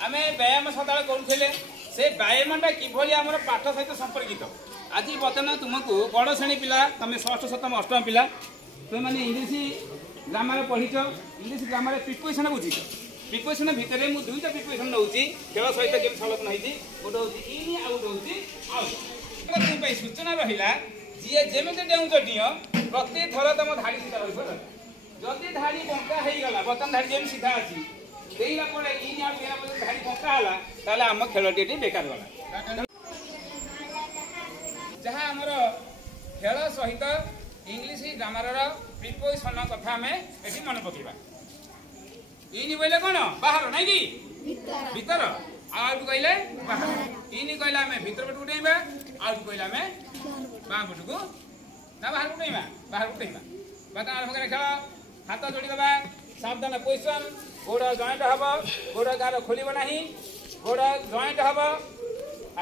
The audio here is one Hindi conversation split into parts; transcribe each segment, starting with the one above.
आम व्यायाम सदा करूले से व्यायामटा किभली आम पाठ सहित संपर्कित। आज बर्तमान तुमको बड़ श्रेणी पिला तुम षष्ठ सप्तम अष्टम पिला तुम मैंने इंग्लीश ग्रामर पढ़ीच इंग्लीश ग्रामर प्रिपोजिशन बुझीच प्रिपोजिशन भितर मुझे दुईटा प्रिपोजिशन नौची खेल सहित केम संलग्न होती गोटे हूँ इन आउ गोटे हूँ आउट तुम सूचना रहा जी जमी डेउच डिओ प्रति थर तुम धाड़ी सीधा रही जदि धाड़ी बंका होगा बर्तमान धाड़ी जमी सीधा अच्छी देला पड़े इन आउट देला धाड़ी बंका है ताहले आम खेलटी बेकार गला जहाँ आमर खेल सहित इंग्लीश ग्रामर प्रिपोजिशन कथा आम ये मन पकड़ा इन बोले कौन बाहर ना कि भीतर आउट कहले बाहर इन कहले आम भीतर पटू डेवा आउट कहले आम बाँ पटू ना बाहर उठेबा बाहर उठेबा बर्तमान आरंभ कर खेल हाथ जोड़ीदे सावधान पोजिशन गोड़ जॉइंट हम गोड़ गार खोल ना गोड़ जॉइंट हम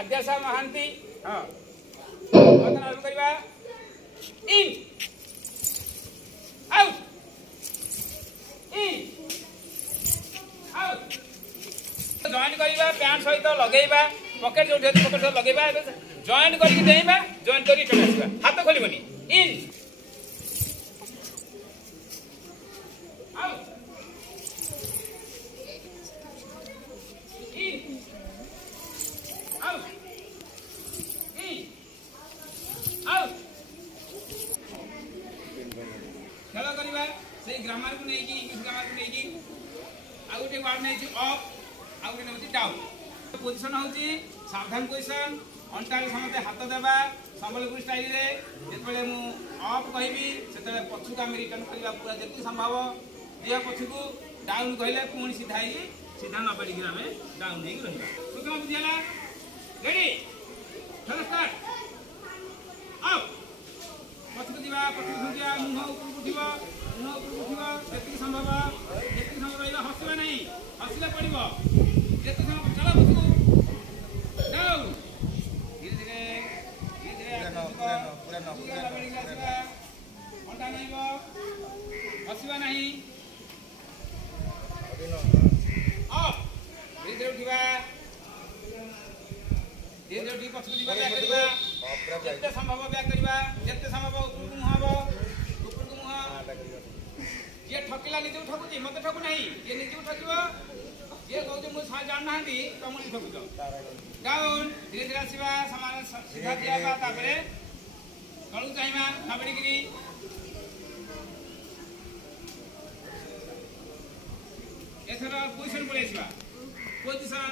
आद्याशा महांती हाँ बर्तमान आरंभ करवा इन आउट इन आउट जॉइंट करवा पैंट सहित लगेगा पकेट जो पकेट सहित लगेगा जॉइंट करके देवा जॉइंट करके चले हाथ खोलबनी in out in out in out खेल करवा से ग्रामर को नहीं इंग्लिश ग्रामर को नहीं आउ गोटे वार्ड नहीं अप आउ गोटे नहीं डाउन पोजिशन होची सावधान पोजिशन अंटार समते हाथ देवा संबलपुर स्टाइल रे जेतबेले मु अप कहबी सेतबेले पछुक आम रिटर्न करबा पूरा जति संभव देह पछुक डाउन कहले पुणी सीधा ही सीधा न पड़ी आम डाउन नहीं रहिबा तो तुम बुझियाला रेडी चलो स्टार्ट अप पछुक दिबा पछुक सुजिया मुह ऊपर उठिबा मुह ऊपर उठिबा जति संभव रहिला हसला नहीं हसले पड़िबो जति संभव चलो पछुक डाउन हसवा नहीं धीरे उठा धीरे उठी पछुक जिते संभव बैक करवा जिते संभव उपरकू मुह उपरकू मुह जी ठकिला निजे ठकुची मत ठकु नहीं ये निजे ठकिबो ये कहते मुझे जानना तुम नहीं ठकुच डाउन धीरे धीरे आसवा सामान सीधा दिया तापरे तलू चाहिए नाबड़ी एथर पोजिशन पड़े पोजिशन